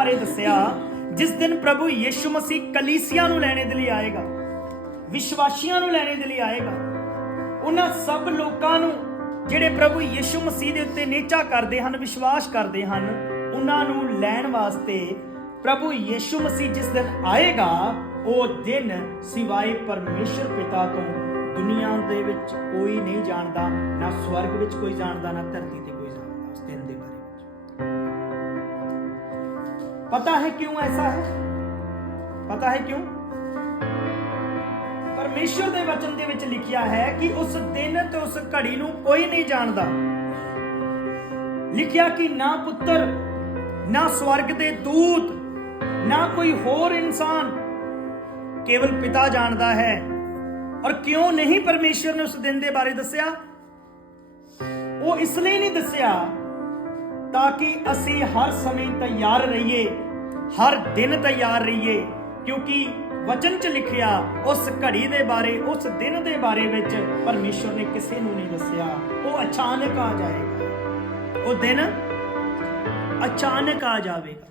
ਬਾਰੇ ਦੱਸਿਆ, ਜਿਸ ਦਿਨ ਪ੍ਰਭੂ ਯੀਸ਼ੂ ਮਸੀਹ ਕਲੀਸਿਆ ਨੂੰ ਲੈਣੇ ਦੇ ਲਈ ਆਏਗਾ, ਵਿਸ਼ਵਾਸੀਆਂ ਨੂੰ ਲੈਣੇ ਦੇ ਲਈ ਆਏਗਾ, ਉਹਨਾਂ ਸਭ ਲੋਕਾਂ ਨੂੰ ਜਿਹੜੇ ਪ੍ਰਭੂ ਯੀਸ਼ੂ ਮਸੀਹ ਦੇ ਉੱਤੇ ਨੇਚਾ ਕਰਦੇ ਹਨ, ਵਿਸ਼ਵਾਸ ਕਰਦੇ ਹਨ, ਉਹਨਾਂ ਨੂੰ ਲੈਣ ਵਾਸਤੇ ਪ੍ਰਭੂ ਯੀਸ਼ੂ ਮਸੀਹ ਜਿਸ ਦਿਨ ਆਏਗਾ, ਉਹ ਦਿਨ ਸਿਵਾਏ ਪਰਮੇਸ਼ਰ ਪਿਤਾ ਤੋਂ ਦੁਨੀਆ ਦੇ ਵਿੱਚ ਕੋਈ ਨਹੀਂ ਜਾਣਦਾ, ਨਾ ਸਵਰਗ ਵਿੱਚ ਕੋਈ ਜਾਣਦਾ, ਨਾ ਧਰਤੀ ਤੇ ਕੋਈ ਜਾਣਦਾ, ਉਸ ਦਿਨ ਦੇ ਬਾਰੇ ਵਿੱਚ ਪਤਾ ਹੈ ਕਿਉਂ ਐਸਾ ਹੈ? ਪਤਾ ਹੈ ਕਿਉਂ? ਪਰਮੇਸ਼ਰ ਦੇ ਵਚਨ ਦੇ ਵਿੱਚ ਲਿਖਿਆ ਹੈ ਕਿ ਉਸ ਦਿਨ ਤੇ ਉਸ ਘੜੀ ਨੂੰ ਕੋਈ ਨਹੀਂ ਜਾਣਦਾ। ਲਿਖਿਆ ਕਿ ਨਾ ਪੁੱਤਰ, ਨਾ ਸਵਰਗ ਦੇ ਦੂਤ, ਨਾ ਕੋਈ ਹੋਰ ਇਨਸਾਨ ਕੇਵਲ ਪਿਤਾ ਜਾਣਦਾ ਹੈ। ਔਰ ਕਿਉਂ ਨਹੀਂ ਪਰਮੇਸ਼ਰ ਨੇ ਉਸ ਦਿਨ ਦੇ ਬਾਰੇ ਦੱਸਿਆ? ਉਹ ਇਸ ਲਈ ਨਹੀਂ ਦੱਸਿਆ ਤਾਂ ਕਿ ਅਸੀਂ ਹਰ ਸਮੇਂ ਤਿਆਰ ਰਹੀਏ, ਹਰ ਦਿਨ ਤਿਆਰ ਰਹੀਏ, ਕਿਉਂਕਿ ਵਚਨ 'ਚ ਲਿਖਿਆ, ਉਸ ਘੜੀ ਦੇ ਬਾਰੇ, ਉਸ ਦਿਨ ਦੇ ਬਾਰੇ ਵਿੱਚ ਪਰਮੇਸ਼ਰ ਨੇ ਕਿਸੇ ਨੂੰ ਨਹੀਂ ਦੱਸਿਆ। ਉਹ ਅਚਾਨਕ ਆ ਜਾਏਗਾ। ਉਹ ਦਿਨ ਅਚਾਨਕ ਆ ਜਾਵੇਗਾ।